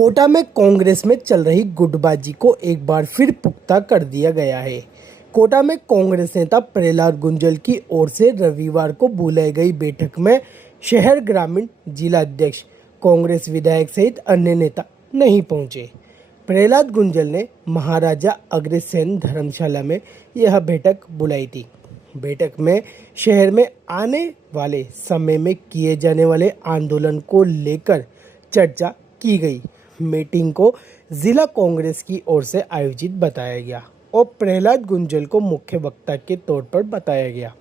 कोटा में कांग्रेस में चल रही गुटबाजी को एक बार फिर पुख्ता कर दिया गया है। कोटा में कांग्रेस नेता प्रहलाद गुंजल की ओर से रविवार को बुलाई गई बैठक में शहर ग्रामीण जिला अध्यक्ष, कांग्रेस विधायक सहित अन्य नेता नहीं पहुंचे। प्रहलाद गुंजल ने महाराजा अग्रसेन धर्मशाला में यह बैठक बुलाई थी। बैठक में शहर में आने वाले समय में किए जाने वाले आंदोलन को लेकर चर्चा की गई। मीटिंग को जिला कांग्रेस की ओर से आयोजित बताया गया और प्रहलाद गुंजल को मुख्य वक्ता के तौर पर बताया गया,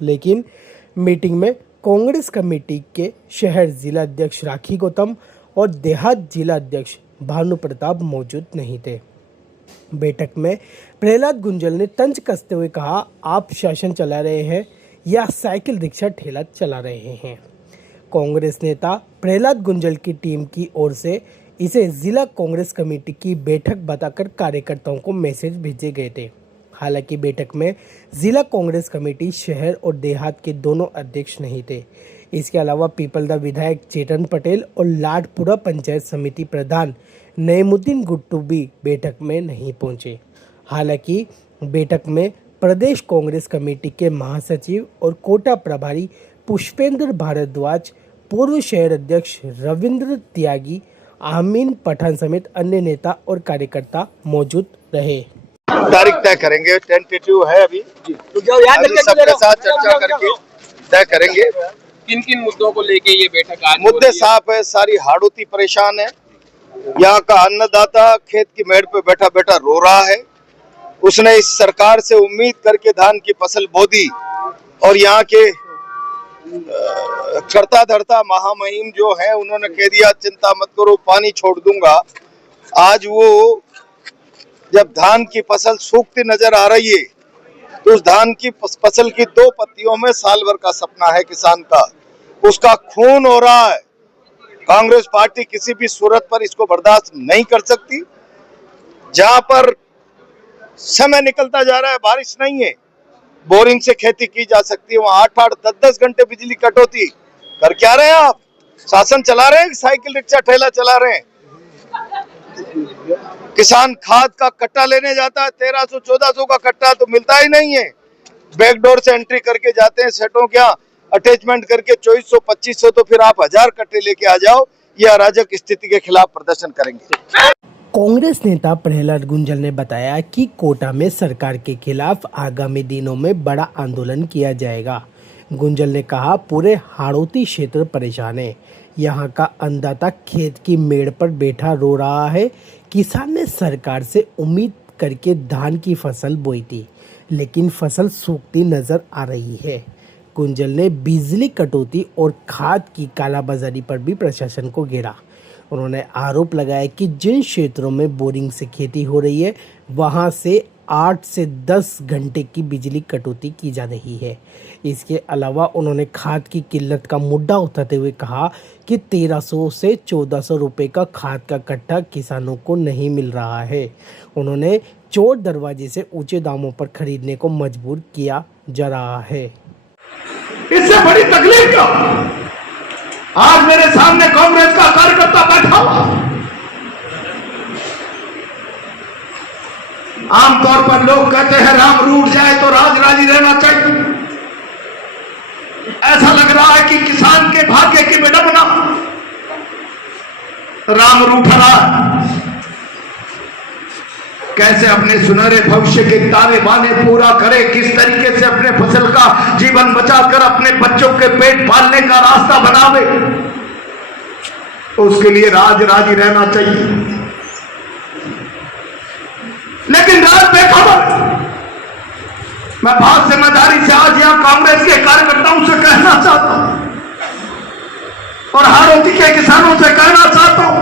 लेकिन मीटिंग में कांग्रेस कमेटी के शहर जिला अध्यक्ष राखी गौतम और देहात जिला अध्यक्ष भानु प्रताप मौजूद नहीं थे। बैठक में प्रहलाद गुंजल ने तंज कसते हुए कहा, आप शासन चला रहे हैं या साइकिल रिक्शा ठेला चला रहे हैं। कांग्रेस नेता प्रहलाद गुंजल की टीम की ओर से इसे जिला कांग्रेस कमेटी की बैठक बताकर कार्यकर्ताओं को मैसेज भेजे गए थे। हालांकि बैठक में जिला कांग्रेस कमेटी शहर और देहात के दोनों अध्यक्ष नहीं थे। इसके अलावा पीपलदा विधायक चेतन पटेल और लाडपुरा पंचायत समिति प्रधान नईमुद्दीन गुट्टू भी बैठक में नहीं पहुंचे। हालांकि बैठक में प्रदेश कांग्रेस कमेटी के महासचिव और कोटा प्रभारी पुष्पेंद्र भारद्वाज, पूर्व शहर अध्यक्ष रविंद्र त्यागी, आमीन पठान समेत अन्य नेता और कार्यकर्ता मौजूद रहे। तारीख तय करेंगे, टेंटेटिव है अभी, सबके साथ चर्चा करके तय करेंगे। किन किन मुद्दों को लेके ये बैठक आज? मुद्दे साफ है, सारी हाड़ोती परेशान है। यहाँ का अन्नदाता खेत की मेड़ पे बैठा बैठा रो रहा है। उसने इस सरकार से उम्मीद करके धान की फसल बो दी और यहाँ के करता धरता महामहिम जो है उन्होंने कह दिया चिंता मत करो, पानी छोड़ दूंगा। आज वो जब धान की फसल सूखती नजर आ रही है तो उस धान की फसल की दो पत्तियों में साल भर का सपना है किसान का, उसका खून हो रहा है। कांग्रेस पार्टी किसी भी सूरत पर इसको बर्दाश्त नहीं कर सकती। जहां पर समय निकलता जा रहा है, बारिश नहीं है, बोरिंग से खेती की जा सकती है, वहां 8-8, 10-10 घंटे बिजली कटौती कर क्या रहे हैं आप? शासन चला रहे हैं, साइकिल रिक्शा ठेला चला रहे हैं। किसान खाद का कट्टा लेने जाता है, 1300-1400 का कट्टा तो मिलता ही नहीं है। बैकडोर से एंट्री करके जाते हैं, सेटों क्या अटैचमेंट करके 2400-2500, तो फिर आप 1000 कट्टे लेके आ जाओ। यह अराजक स्थिति के खिलाफ प्रदर्शन करेंगे। कांग्रेस नेता प्रहलाद गुंजल ने बताया कि कोटा में सरकार के खिलाफ आगामी दिनों में बड़ा आंदोलन किया जाएगा। गुंजल ने कहा, पूरे हाड़ौती क्षेत्र परेशान है। यहाँ का अन्नदाता खेत की मेड़ पर बैठा रो रहा है। किसान ने सरकार से उम्मीद करके धान की फसल बोई थी, लेकिन फसल सूखती नजर आ रही है। गुंजल ने बिजली कटौती और खाद की कालाबाजारी पर भी प्रशासन को घेरा। उन्होंने आरोप लगाया कि जिन क्षेत्रों में बोरिंग से खेती हो रही है वहां से 8 से 10 घंटे की बिजली कटौती की जा रही है। इसके अलावा उन्होंने खाद की किल्लत का मुद्दा उठाते हुए कहा कि 1300 से 1400 रुपये का खाद का कट्टा किसानों को नहीं मिल रहा है। उन्होंने चोर दरवाजे से ऊंचे दामों पर खरीदने को मजबूर किया जा रहा है। इससे बड़ी तकलीफ क्या? आज मेरे सामने कांग्रेस का कार्यकर्ता बैठा हुआ। आमतौर पर लोग कहते हैं राम रूठ जाए तो राज राजी रहना चाहिए। ऐसा लग रहा है कि किसान के भाग्य की विडंबना राम रूठ रहा है। कैसे अपने सुनहरे भविष्य के ताने बाने पूरा करे, किस तरीके से अपने फसल का जीवन बचाकर अपने बच्चों के पेट पालने का रास्ता बनावे, उसके लिए राज राजी रहना चाहिए। लेकिन राज बेखबर। मैं बहुत जिम्मेदारी से आज यहां कांग्रेस के कार्यकर्ताओं से कहना चाहता हूं और हाड़ौती के किसानों से कहना चाहता हूं,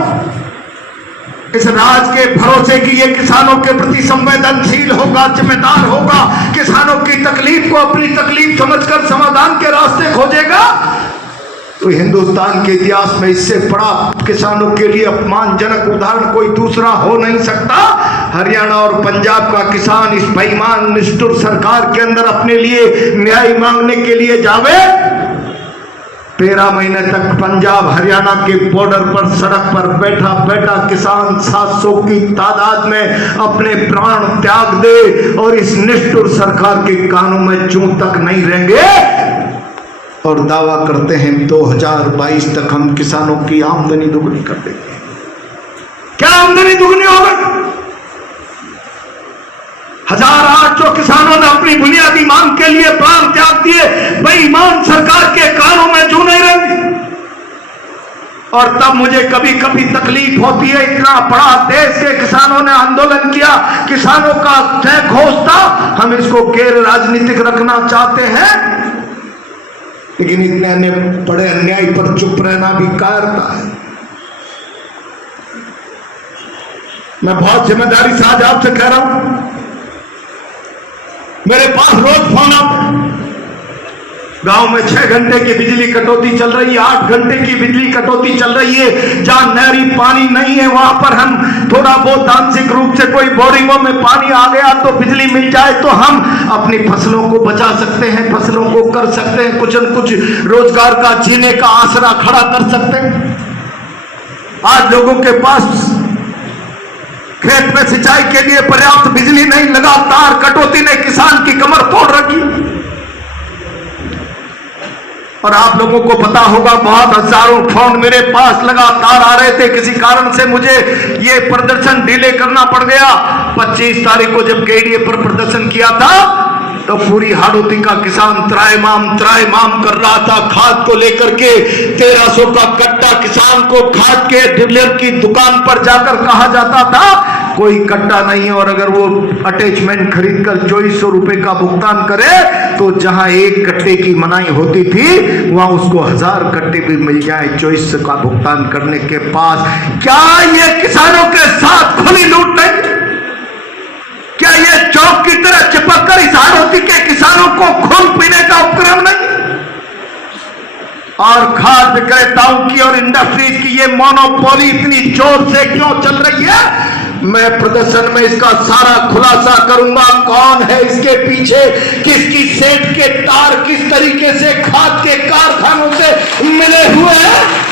इस राज के भरोसे की ये किसानों के प्रति संवेदनशील होगा, जिम्मेदार होगा, किसानों की तकलीफ को अपनी तकलीफ समझकर समाधान के रास्ते खोजेगा, तो हिंदुस्तान के इतिहास में इससे बड़ा किसानों के लिए अपमानजनक उदाहरण कोई दूसरा हो नहीं सकता। हरियाणा और पंजाब का किसान इस बेईमान निष्ठुर सरकार के अंदर अपने लिए न्याय मांगने के लिए जावे 13 महीने तक पंजाब हरियाणा के बॉर्डर पर सड़क पर बैठा बैठा किसान 700 की तादाद में अपने प्राण त्याग दे और इस निष्ठुर सरकार के कानों में जूं तक नहीं रहेंगे और दावा करते हैं 2022 तक हम किसानों की आमदनी दुगनी कर देंगे। क्या आमदनी दुगनी होगी? 1008 जो किसानों ने अपनी बुनियादी मांग के लिए प्राण त्याग दिए, बेईमान सरकार के कानों में जू नहीं रहेंगे। और तब मुझे कभी कभी तकलीफ होती है, इतना बड़ा देश के किसानों ने आंदोलन किया, किसानों का जय घोष था, हम इसको गैर राजनीतिक रखना चाहते हैं, लेकिन इतने बड़े अन्याय पर चुप रहना भी कायरता है। मैं बहुत जिम्मेदारी से आज आपसे कह रहा हूं, मेरे पास रोज फोन आते, गांव में 6 घंटे की बिजली कटौती चल रही है, 8 घंटे की बिजली कटौती चल रही है, जहां नहरी पानी नहीं है वहां पर हम थोड़ा बहुत आंशिक रूप से कोई बोरिंगों में पानी आ गया तो बिजली मिल जाए तो हम अपनी फसलों को बचा सकते हैं, फसलों को कर सकते हैं, कुछ न कुछ रोजगार का जीने का आसरा खड़ा कर सकते हैं। आज लोगों के पास खेत में सिंचाई के लिए पर्याप्त बिजली नहीं, लगातार कटौती ने किसान की कमर तोड़ रखी। और आप लोगों को पता होगा, बहुत हजारों फोन मेरे पास लगातार आ रहे थे, किसी कारण से मुझे ये प्रदर्शन डिले करना पड़ गया। 25 तारीख को जब केडीए पर प्रदर्शन किया था तो पूरी हाड़ौती का किसान त्रायमाम कर रहा था खाद को लेकर के। 1300 का कट्टा किसान को खाद के डीलर की दुकान पर जाकर कहा जाता था कोई कट्टा नहीं है, और अगर वो अटैचमेंट खरीद कर 2400 रुपए का भुगतान करे तो जहां एक कट्टे की मनाही होती थी वहां उसको 1000 कट्टे भी मिल जाए 2400 का भुगतान करने के पास। क्या ये किसानों के साथ खुली लूट नहीं? क्या ये चौक की तरह चिपक कर इस हाड़ौती के किसानों को खून पीने का उपक्रम नहीं? और खाद विक्रेताओं की और इंडस्ट्रीज की ये मोनोपोली इतनी जोर से क्यों चल रही है? मैं प्रदर्शन में इसका सारा खुलासा करूंगा, कौन है इसके पीछे, किसकी सेठ के तार किस तरीके से खाद के कारखानों से मिले हुए हैं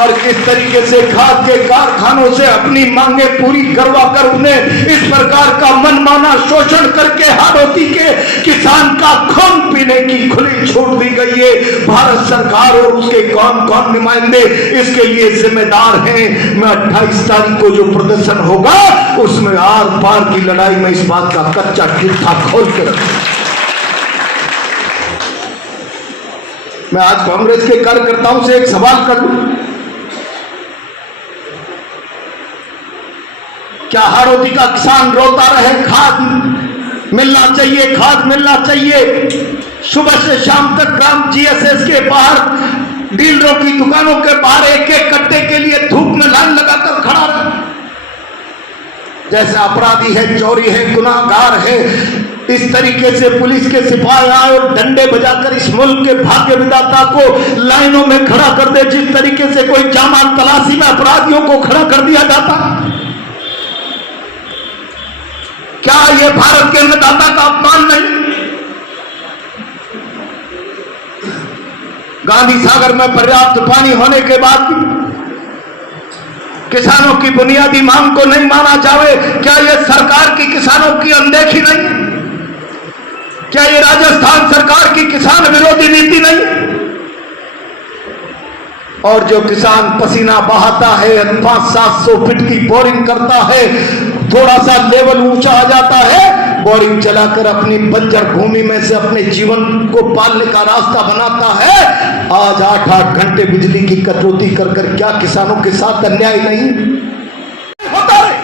और किस तरीके से खाद के कारखानों से अपनी मांगे पूरी करवा कर उन्हें इस प्रकार का मनमाना शोषण करके हाड़ौती के किसान का खून पीने की खुली छूट दी गई है। भारत सरकार और उसके कौन कौन नुमाइंदे इसके लिए जिम्मेदार हैं। मैं 28 तारीख को जो प्रदर्शन होगा उसमें आर पार की लड़ाई में इस बात का कच्चा चिट्ठा खोल के रखूंगा। मैं आज कांग्रेस के कार्यकर्ताओं से एक सवाल करूं, क्या हाड़ौती का किसान रोता रहे? खाद मिलना चाहिए, खाद मिलना चाहिए। सुबह से शाम तक ग्राम जीएसएस के बाहर डीलरों की दुकानों के बाहर एक एक कट्टे के लिए धूप में लाइन लगाकर खड़ा रहे, जैसे अपराधी है, चोरी है, गुनाहगार है। इस तरीके से पुलिस के सिपाही आए और डंडे बजाकर इस मुल्क के भाग्य विधाता को लाइनों में खड़ा कर दे, जिस तरीके से कोई जामा तलाशी में अपराधियों को खड़ा कर दिया जाता। क्या ये भारत के अन्नदाता का अपमान नहीं? गांधी सागर में पर्याप्त पानी होने के बाद किसानों की बुनियादी मांग को नहीं माना जाए, क्या ये सरकार की किसानों की अनदेखी नहीं? क्या ये राजस्थान सरकार की किसान विरोधी नीति नहीं? और जो किसान पसीना बहाता है, 500-700 फीट की बोरिंग करता है, थोड़ा सा लेवल ऊंचा आ जाता है, बोरिंग चलाकर अपनी बंजर भूमि में से अपने जीवन को पालने का रास्ता बनाता है, आज 8-8 घंटे बिजली की कटौती कर क्या किसानों के साथ अन्याय नहीं होता है?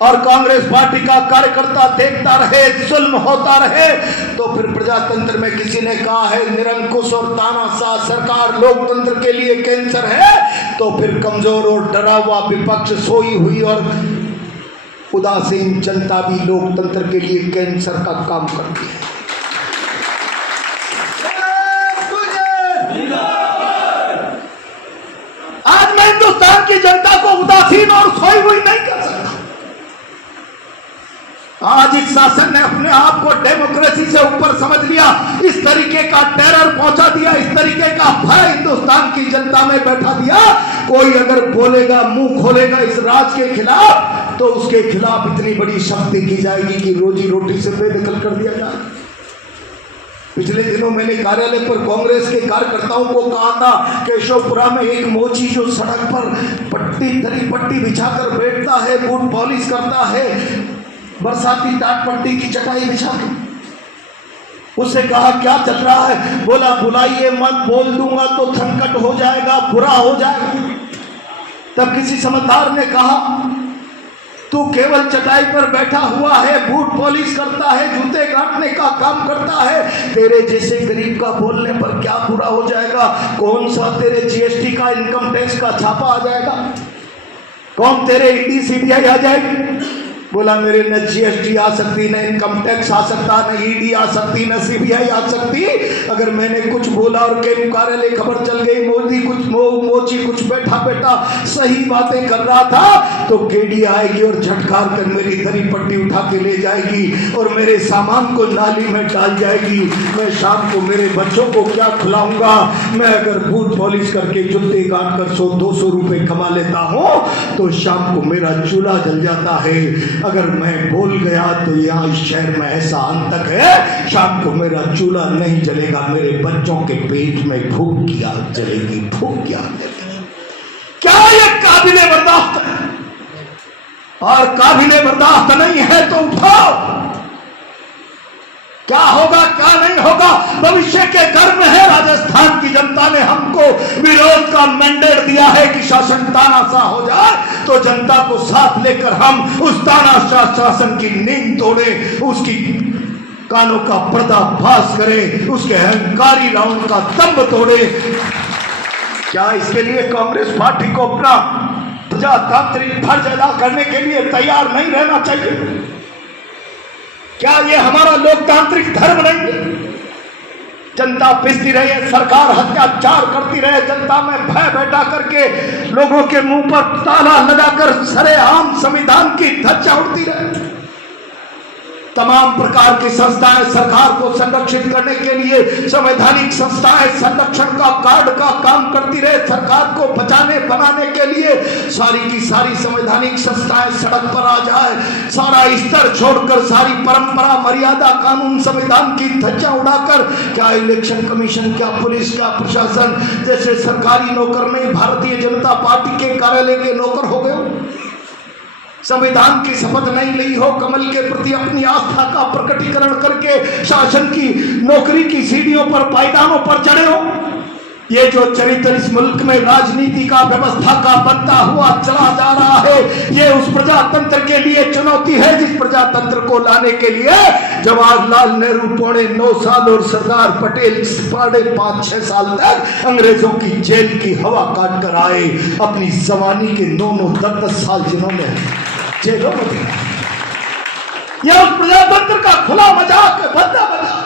और कांग्रेस पार्टी का कार्यकर्ता देखता रहे, जुल्म होता रहे, तो फिर प्रजातंत्र में किसी ने कहा है निरंकुश और तानाशाह सरकार लोकतंत्र के लिए कैंसर है, तो फिर कमजोर और डरा हुआ विपक्ष, सोई हुई और उदासीन जनता भी लोकतंत्र के लिए कैंसर का काम करती है। आज मैं हिंदुस्तान की जनता को उदासीन और सोई हुई नहीं कर सकता। आज इस शासन ने अपने आप को डेमोक्रेसी से ऊपर समझ लिया, इस तरीके का टेरर पहुंचा दिया, इस तरीके का भय हिंदुस्तान की जनता में बैठा दिया। कोई अगर बोलेगा, मुंह खोलेगा इस राज के खिलाफ, तो उसके खिलाफ इतनी बड़ी शक्ति की जाएगी कि रोजी रोटी से बेदखल कर दिया जाए। पिछले दिनों मैंने कार्यालय पर कांग्रेस के कार्यकर्ताओं को कहा था, केशवपुरा में एक मोची जो सड़क पर पट्टी बिछाकर बैठता है, बूट पॉलिश करता है, बरसाती टाट पट्टी की चटाई बिछाकर, उससे कहा क्या चल रहा है? बोला बुलाइए मत, बोल दूंगा तो संकट हो जाएगा, बुरा हो जाएगा। तब किसी समझदार ने कहा तू केवल चटाई पर बैठा हुआ है, बूट पॉलिश करता है, जूते काटने का काम करता है, तेरे जैसे गरीब का बोलने पर क्या बुरा हो जाएगा? कौन सा तेरे जीएसटी का, इनकम टैक्स का छापा आ जाएगा? कौन तेरे ईडी सीबीआई आ जाएगी? बोला मेरे न जीएसटी आ सकती, न इनकम टैक्स आ सकता, न ईडी आ सकती, न सीबीआई आ सकती। अगर मैंने कुछ बोला और के कार्यालय खबर चल गई, मोची कुछ बैठा सही बातें कर रहा था, तो केडी आएगी और झटकार कर मेरी दरी पट्टी उठा के ले जाएगी और मेरे सामान को नाली में डाल जाएगी। मैं शाम को मेरे बच्चों को क्या खिलाऊंगा? मैं अगर बूट पॉलिश करके जूते काट कर 100-200 रुपए कमा लेता हूँ तो शाम को मेरा चूल्हा जल जाता है। अगर मैं बोल गया तो यहाँ इस शहर में ऐसा आतंक है, शाम को मेरा चूल्हा नहीं जलेगा, मेरे बच्चों के पेट में भूख की आग जलेगी, भूख की आग जलेगी। क्या ये काबिले बर्दाश्त है? और काबिले बर्दाश्त नहीं है तो उठाओ। क्या होगा क्या नहीं होगा भविष्य के घर में है। राजस्थान की जनता ने हमको विरोध का मैंडेट दिया है कि शासन तानाशाह हो जाए, तो जनता को साथ लेकर हम उस तानाशाह शासन की नींद तोड़े, उसकी कानों का पर्दाफाश करें, उसके अहंकारी राउंड का दम्भ तोड़े। क्या इसके लिए कांग्रेस पार्टी को अपना प्रजातांत्रिक फर्ज अदा करने के लिए तैयार नहीं रहना चाहिए? क्या ये हमारा लोकतांत्रिक धर्म नहीं? जनता पिसती रहे, सरकार अत्याचार करती रहे, जनता में भय बैठा करके लोगों के मुंह पर ताला लगाकर सरेआम संविधान की धज्जा उड़ती रहे। तमाम प्रकार की संस्थाएं सरकार को संरक्षित करने के लिए, संवैधानिक संस्थाएं संरक्षण का कार्ड का काम करती रहे, सरकार को बचाने बनाने के लिए सारी की सारी संवैधानिक संस्थाएं सड़क पर आ जाए, सारा स्तर छोड़कर सारी परंपरा, मर्यादा, कानून, संविधान की धज्जा उड़ाकर, क्या इलेक्शन कमीशन, क्या पुलिस, क्या प्रशासन जैसे सरकारी नौकर नहीं भारतीय जनता पार्टी के कार्यालय के नौकर हो गए? संविधान की शपथ नहीं ली हो, कमल के प्रति अपनी आस्था का प्रकटीकरण करके शासन की नौकरी की सीढ़ियों पर, पायदानों पर चढ़े हो? ये जो चरित्र इस मुल्क में राजनीति का, व्यवस्था का बनता हुआ चला जा रहा है, ये उस प्रजातंत्र के लिए चुनौती है जिस प्रजातंत्र को लाने के लिए जवाहरलाल नेहरू 9.5 साल और सरदार पटेल 5.5-6 साल तक अंग्रेजों की जेल की हवा काट कर आए। अपनी जवानी के 9-10 साल जिन्होंने जेलों में दिया, यह उस प्रजातंत्र का खुला मजाक है, भद्दा मजाक।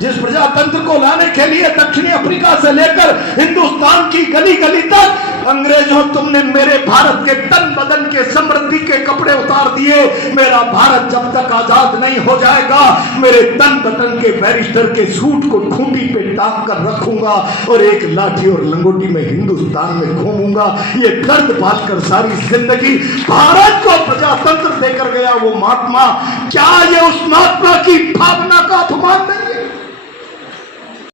जिस प्रजातंत्र को लाने के लिए दक्षिणी अफ्रीका से लेकर हिंदुस्तान की गली गली तक अंग्रेजों तुमने मेरे भारत के तन बदन के समृद्धि के कपड़े उतार दिए। मेरा भारत जब तक आजाद नहीं हो जाएगा, मेरे तन बदन के बैरिस्टर के सूट को खूंटी पे टांग कर रखूंगा और एक लाठी और लंगोटी में हिंदुस्तान में घूमूंगा। ये दर्द पालकर सारी जिंदगी भारत को प्रजातंत्र देकर गया वो महात्मा, क्या ये उस महात्मा की भावना का अपमान नहीं?